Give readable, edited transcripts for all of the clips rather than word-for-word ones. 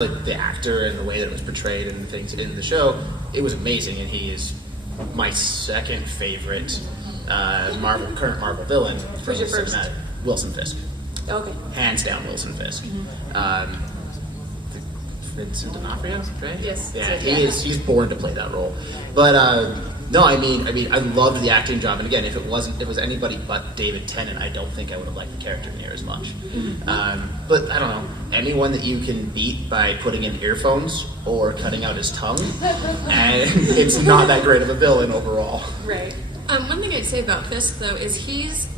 like the actor and the way that it was portrayed and the things in the show, it was amazing, and he is my second favorite current Marvel villain. Who's your first? Wilson Fisk. Okay. Hands down, Wilson Fisk. Vincent D'Onofrio, right? Yes. Yeah, he's born to play that role. But no, I mean, I loved the acting job, and again, if it was anybody but David Tennant, I don't think I would have liked the character near as much. But I don't know, anyone that you can beat by putting in earphones or cutting out his tongue, and it's not that great of a villain overall. Right. One thing I'd say about Fisk, though, is he's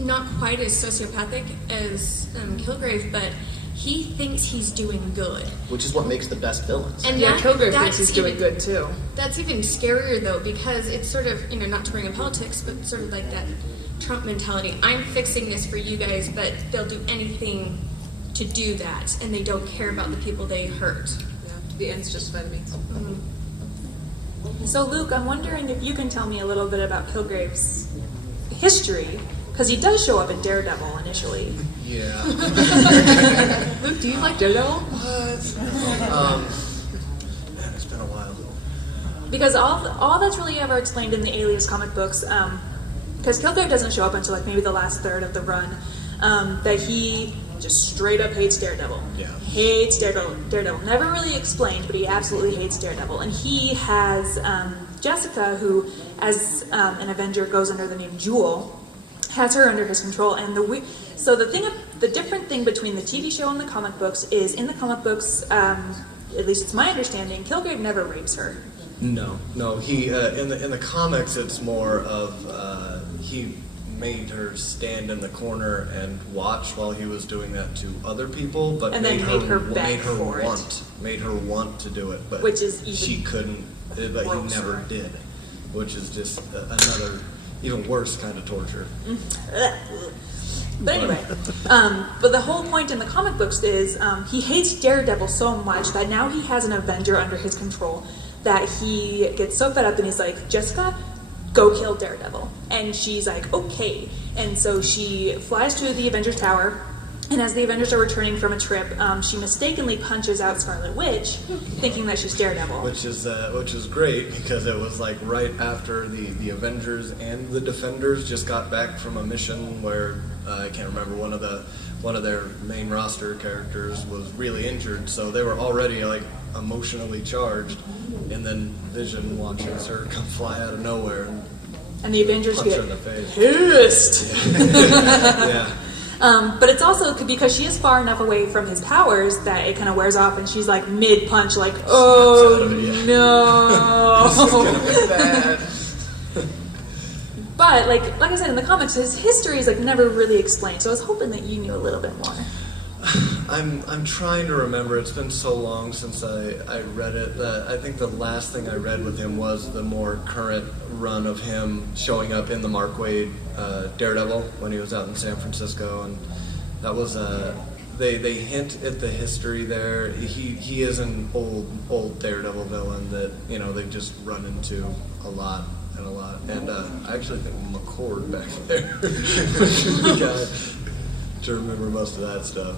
not quite as sociopathic as Kilgrave, but he thinks he's doing good. Which is what makes the best villains. And Yeah, Kilgrave thinks he's doing good, too. That's even scarier, though, because it's sort of, not to bring in politics, but sort of like that Trump mentality. I'm fixing this for you guys, but they'll do anything to do that, and they don't care about the people they hurt. Yeah, the ends justify the means. So, Luke, I'm wondering if you can tell me a little bit about Kilgrave's history, because he does show up in Daredevil initially. Yeah. Luke, do you like Daredevil? What? Man, it's been a while. Because all that's really ever explained in the Alias comic books, because Kilgrave doesn't show up until like maybe the last third of the run, that he just straight up hates Daredevil. Yeah. Hates Daredevil. Never really explained, but he absolutely hates Daredevil. And he has Jessica, who, as an Avenger, goes under the name Jewel, has her under his control. And the different thing between the TV show and the comic books is in the comic books, at least it's my understanding, Kilgrave never rapes her. No. He in the comics, it's more of he made her stand in the corner and watch while he was doing that to other people, but And then made her beg for it. Made her want to do it, but Which is even she couldn't. But he grosser. never did, which is just another even worse kind of torture. But anyway, but the whole point in the comic books is he hates Daredevil so much that now he has an Avenger under his control that he gets so fed up and he's like, Jessica, go kill Daredevil. And she's like, okay. And so she flies to the Avengers Tower, and as the Avengers are returning from a trip, she mistakenly punches out Scarlet Witch, thinking that she's Daredevil. Which is great because it was like right after the Avengers and the Defenders just got back from a mission where I can't remember one of their main roster characters was really injured, so they were already like emotionally charged, and then Vision watches her come fly out of nowhere And the Avengers punch her get in the face. pissed. Yeah. But it's also because she is far enough away from his powers that it kind of wears off, and she's like mid-punch, like, oh out of it, yeah. no. This is gonna be bad. But like I said, in the comics, his history is like never really explained. So I was hoping that you knew a little bit more. I'm trying to remember. It's been so long since I read it that I think the last thing I read with him was the more current run of him showing up in the Mark Waid Daredevil when he was out in San Francisco, and that was they hint at the history there. He is an old Daredevil villain that they've just run into a lot. And I actually think McCord back there yeah, to remember most of that stuff.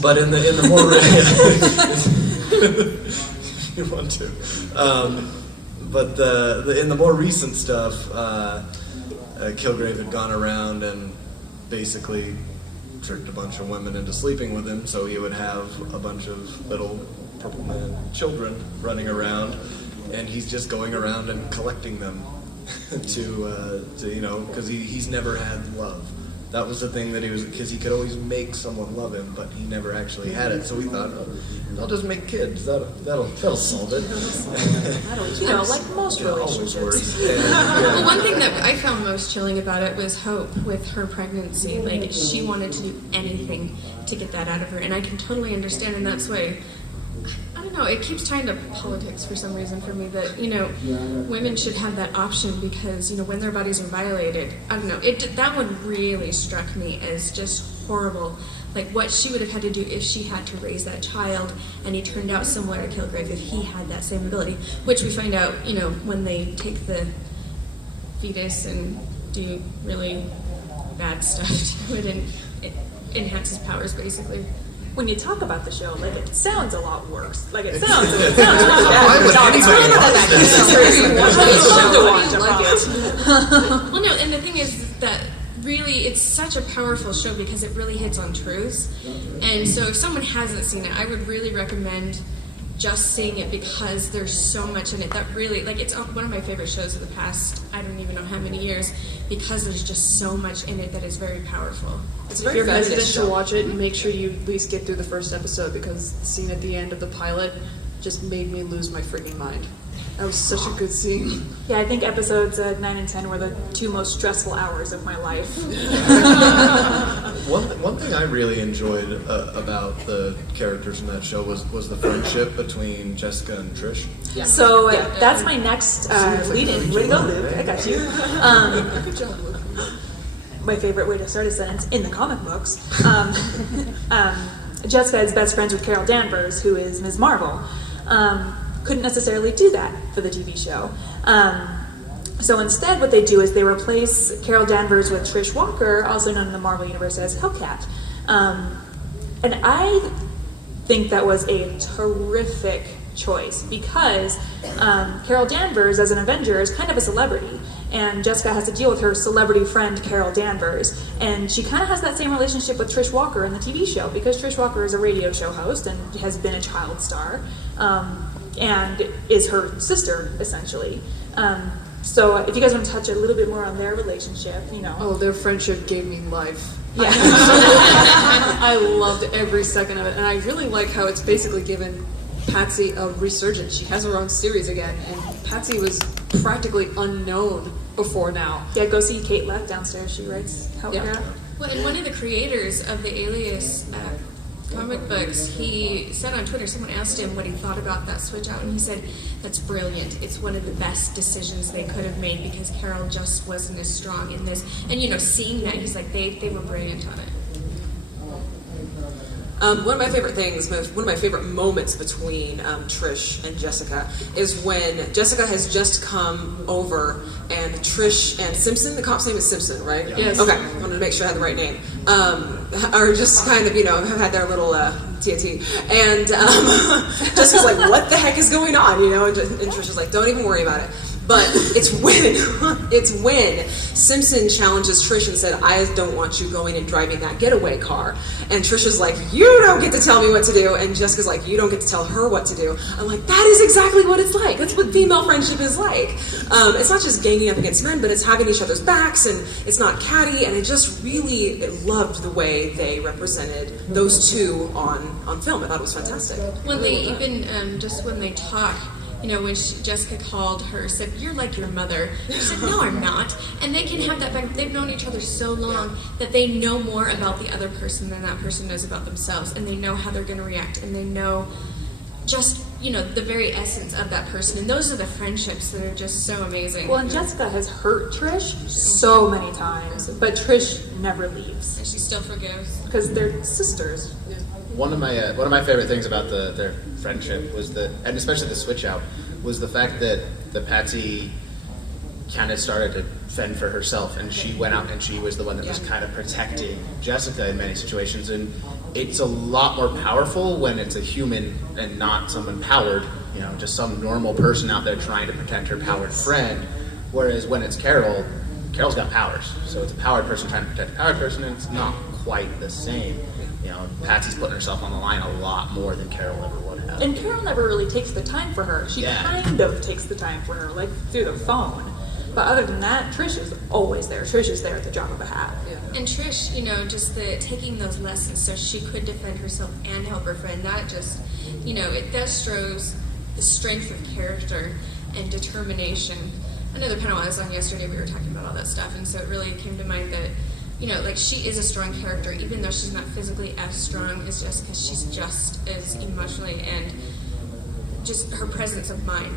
But in the more you want to, but in the more recent stuff, Kilgrave had gone around and basically tricked a bunch of women into sleeping with him, so he would have a bunch of little Purple Man children running around. And he's just going around and collecting them to because he's never had love. That was the thing that because he could always make someone love him, but he never actually had it. So we thought, I'll just make kids. That'll solve it. Like most Always relationships. works. Well, one thing that I found most chilling about it was Hope with her pregnancy. Like, she wanted to do anything to get that out of her, and I can totally understand, and that's why, I don't know, it keeps tying to politics for some reason for me that, women should have that option because, when their bodies are violated, I don't know, that one really struck me as just horrible. Like, what she would have had to do if she had to raise that child, and he turned out similar to Kilgrave if he had that same ability, which we find out, when they take the fetus and do really bad stuff to it and enhance his powers, basically. when you talk about the show, like it sounds a lot worse. Like it sounds really Why would bad. It's really not anybody that bad. It's fun to watch. I Like promise. Well, no, and the thing is that really it's such a powerful show because it really hits on truths. And so if someone hasn't seen it, I would really recommend just seeing it because there's so much in it that really, like, it's one of my favorite shows of the past, I don't even know how many years, because there's just so much in it that is very powerful. It's If very you're feminist hesitant show. to watch it, make sure you at least get through the first episode because the scene at the end of the pilot just made me lose my freaking mind. That was such a good scene. Yeah, I think episodes 9 and 10 were the 2 most stressful hours of my life. One thing I really enjoyed about the characters in that show was the friendship between Jessica and Trish. So that's my next lead-in. Way to go, Luke. I got you. Good job, Luke. My favorite way to start a sentence in the comic books. Jessica is best friends with Carol Danvers, who is Ms. Marvel. Couldn't necessarily do that for the TV show. So instead, what they do is they replace Carol Danvers with Trish Walker, also known in the Marvel Universe as Hellcat. And I think that was a terrific choice because Carol Danvers, as an Avenger, is kind of a celebrity. And Jessica has to deal with her celebrity friend, Carol Danvers. And she kind of has that same relationship with Trish Walker in the TV show because Trish Walker is a radio show host and has been a child star and is her sister, essentially. So if you guys want to touch a little bit more on their relationship, you know. Oh, their friendship gave me life. Yeah. I loved every second of it, and I really like how it's basically given Patsy a resurgence. She has her own series again, and Patsy was practically unknown before now. Yeah, go see Kate Left downstairs. She writes Hellcat. Yeah. Well, and one of the creators of the Alias comic books, he said on Twitter, someone asked him what he thought about that switch out, and he said, that's brilliant. It's one of the best decisions they could have made because Carol just wasn't as strong in this. And, you know, seeing that, he's like, they were brilliant on it. One of my favorite things, one of my favorite moments between Trish and Jessica is when Jessica has just come over and Trish and Simpson, the cop's name is Simpson, right? Yes. Okay, I wanted to make sure I had the right name. Are just kind of, you know, have had their little TNT. And Jessica's like, what the heck is going on? You know, and Trish is like, don't even worry about it. But it's when Simpson challenges Trish and said, I don't want you going and driving that getaway car. And Trish is like, you don't get to tell me what to do. And Jessica's like, you don't get to tell her what to do. I'm like, that is exactly what it's like. That's what female friendship is like. It's not just ganging up against men, but it's having each other's backs, and it's not catty. And I just really loved the way they represented those two on film. I thought it was fantastic. When they even, just when they talk, you know, when Jessica called her, said, you're like your mother. She said, no, I'm not. And they can have that back. They've known each other so long that they know more about the other person than that person knows about themselves. And they know how they're going to react. And they know just, you know, the very essence of that person. And those are the friendships that are just so amazing. Well, and Jessica has hurt Trish so many times, but Trish never leaves And she still forgives. because they're sisters. One of my favorite things about their friendship was and especially the switch out, was the fact that the Patsy kind of started to fend for herself, and she went out and she was the one that was kind of protecting Jessica in many situations. And it's a lot more powerful when it's a human and not someone powered, you know, just some normal person out there trying to protect her powered friend. Whereas when it's Carol's got powers, so it's a powered person trying to protect a powered person, and it's not quite the same. You know, Patsy's putting herself on the line a lot more than Carol ever would have. And Carol never really takes the time for her. She kind of takes the time for her, like through the phone. But other than that, Trish is always there. Trish is there at the drop of a hat. And Trish, you know, just taking those lessons so she could defend herself and help her friend, not just, you know, that shows the strength of character and determination. Another panel I was on yesterday, we were talking about all that stuff, and so it really came to mind that, you know, like, she is a strong character, even though she's not physically as strong as Jessica. She's just as emotionally, and just her presence of mind.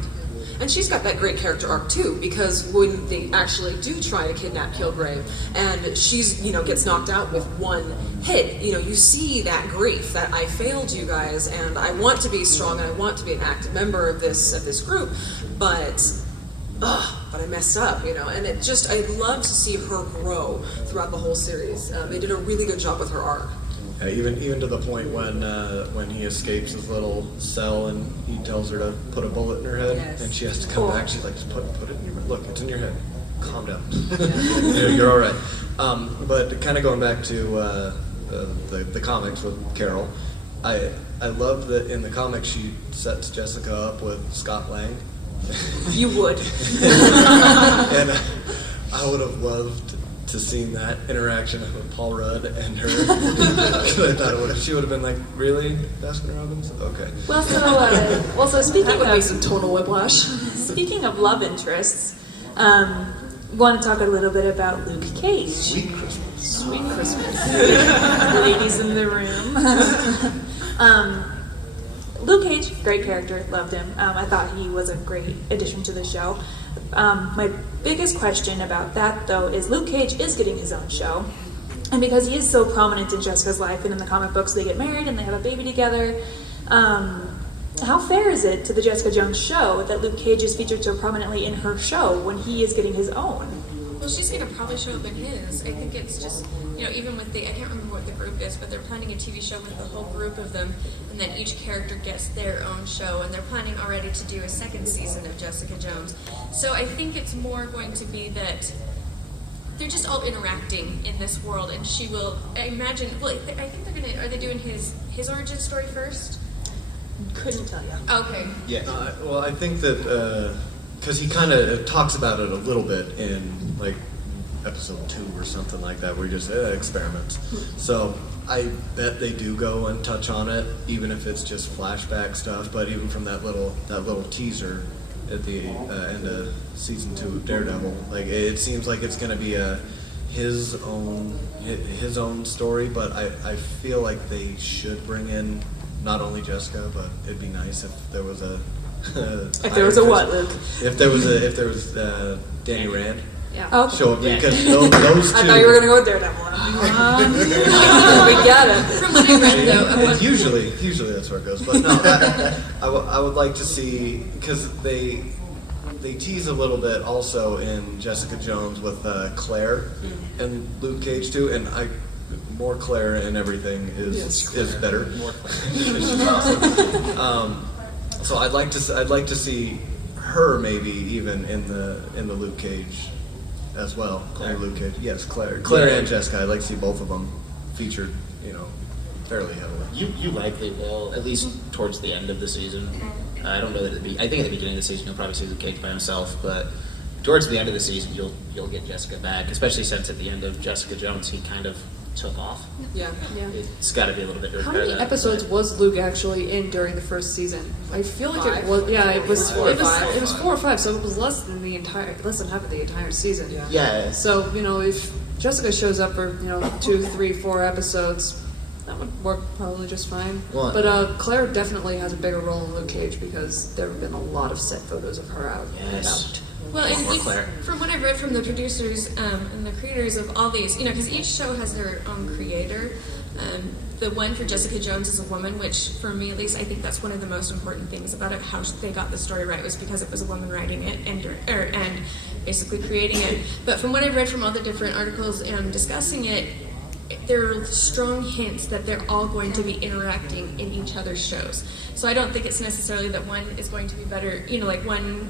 And she's got that great character arc too, because when they actually do try to kidnap Kilgrave, and she's, you know, gets knocked out with one hit, you know, you see that grief, that I failed you guys, and I want to be strong, and I want to be an active member of this group, but I messed up, you know. And it just, I love to see her grow throughout the whole series. They did a really good job with her arc. Yeah, even to the point when he escapes his little cell and he tells her to put a bullet in her head, Yes. and she has to come back. She's like, just put it in your look. It's in your head. Calm down. You're all right. But kind of going back to the comics with Carol, I love that in the comics she sets Jessica up with Scott Lang. You would. And I would have loved to seen that interaction with Paul Rudd and her. I thought she would have been like, really, Baskin Robbins? Okay. Well, so speaking That would be of some total whiplash. speaking of love interests, want to talk a little bit about Luke Cage. Sweet Christmas. Sweet Christmas. Ladies in the room. Luke Cage, great character, loved him. I thought he was a great addition to the show. My biggest question about that, though, is Luke Cage is getting his own show. And because he is so prominent in Jessica's life, and in the comic books they get married and they have a baby together, how fair is it to the Jessica Jones show that Luke Cage is featured so prominently in her show when he is getting his own? Well, she's going to probably show up in his. I think it's just, even with I can't remember what the group is, but they're planning a TV show with the whole group of them, and then each character gets their own show, and they're planning already to do a second season of Jessica Jones. So I think it's more going to be that they're just all interacting in this world, and she will, I imagine, well, I think they're going to, are they doing his origin story first? Couldn't tell you. Okay. Yeah. Well, I think that because he kind of talks about it a little bit in like episode 2 or something like that, where he just experiments. So I bet they do go and touch on it, even if it's just flashback stuff. But even from that little teaser at the end of season 2 of Daredevil, like it seems like it's going to be his own story. But I feel like they should bring in not only Jessica, but it'd be nice if there was a If there was a what, Luke? If there was Danny Rand Yeah. Okay. show up, because those two. I thought you were going to go with Daredevil. We get it. From what I read, though, It's usually that's where it goes. But no, I would like to see, because they tease a little bit also in Jessica Jones with Claire and Luke Cage too, and more Claire and everything is better. More She's awesome. So I'd like to see her maybe even in the Luke Cage as well. Claire. Luke Cage, yes, Claire Yeah. and Jessica. I'd like to see both of them featured, fairly heavily. You likely will, at least towards the end of the season. I don't know that I think at the beginning of the season you'll probably see Luke Cage by himself, but towards the end of the season you'll get Jessica back, especially since at the end of Jessica Jones he kind of took off. Yeah. It's got to be a little bit. How many episodes was Luke actually in during the first season? I feel like it was. Yeah, it was 4 or 5. It was 4 or 5, so it was less than half of the entire season. Yeah. So if Jessica shows up for 2, 3, 4 episodes, that would work probably just fine. Well, But Claire definitely has a bigger role in Luke Cage because there have been a lot of set photos of her out and Yes. about. Well, and More Claire. from what I've read from the producers and the creators of all these, because each show has their own creator. The one for Jessica Jones is a woman, which for me at least, I think that's one of the most important things about it. How they got the story right was because it was a woman writing it and basically creating it. But from what I've read from all the different articles and discussing it, there are strong hints that they're all going to be interacting in each other's shows. So I don't think it's necessarily that one is going to be better, like one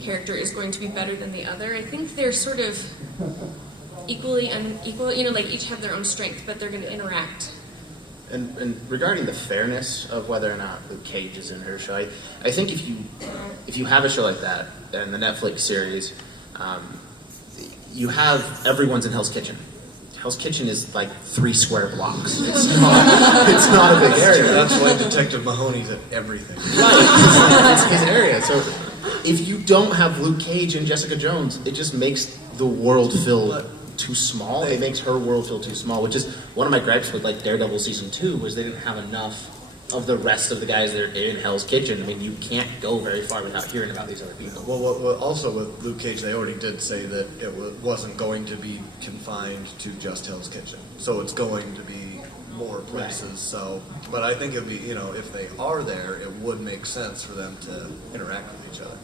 character is going to be better than the other. I think they're sort of equally unequal, like each have their own strength, but they're going to interact. And regarding the fairness of whether or not Luke Cage is in her show, I think if you have a show like that and the Netflix series, you have everyone's in Hell's Kitchen. Hell's Kitchen is like 3 square blocks. It's not a big area. That's why Detective Mahoney's at everything. It's his area. So if you don't have Luke Cage and Jessica Jones, it just makes the world feel too small. It makes her world feel too small, which is one of my gripes with like Daredevil season 2 was they didn't have enough of the rest of the guys that are in Hell's Kitchen. I mean, you can't go very far without hearing about these other people. Well, also with Luke Cage, they already did say that it wasn't going to be confined to just Hell's Kitchen. So it's going to be more places. Right. So, but I think it'd be, if they are there, it would make sense for them to interact with each other.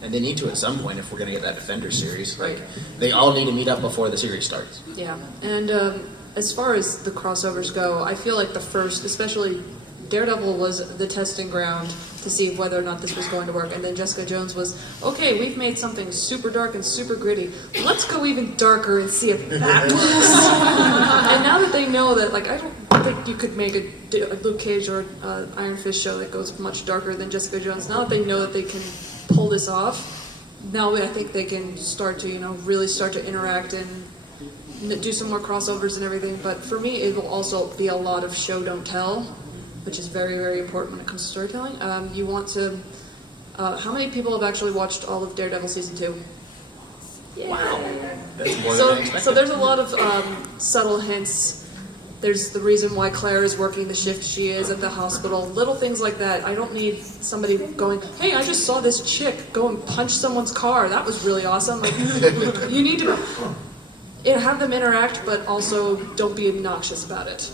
And they need to at some point if we're going to get that Defender series. Like, Right. they all need to meet up before the series starts. Yeah, and as far as the crossovers go, I feel like the first, especially Daredevil, was the testing ground to see whether or not this was going to work, and then Jessica Jones was, okay, we've made something super dark and super gritty. Let's go even darker and see if that works. And now that they know that, like, I don't think you could make a Luke Cage or Iron Fist show that goes much darker than Jessica Jones. Now that they know that they can pull this off, now I think they can start to, really start to interact and do some more crossovers and everything. But for me, it will also be a lot of show don't tell, which is very, very important when it comes to storytelling. You want to... how many people have actually watched all of Daredevil Season 2? Wow. That's more than I expected. So there's a lot of subtle hints. There's the reason why Claire is working the shift she is at the hospital. Little things like that. I don't need somebody going, hey, I just saw this chick go and punch someone's car. That was really awesome. Like, you need to have them interact, but also don't be obnoxious about it.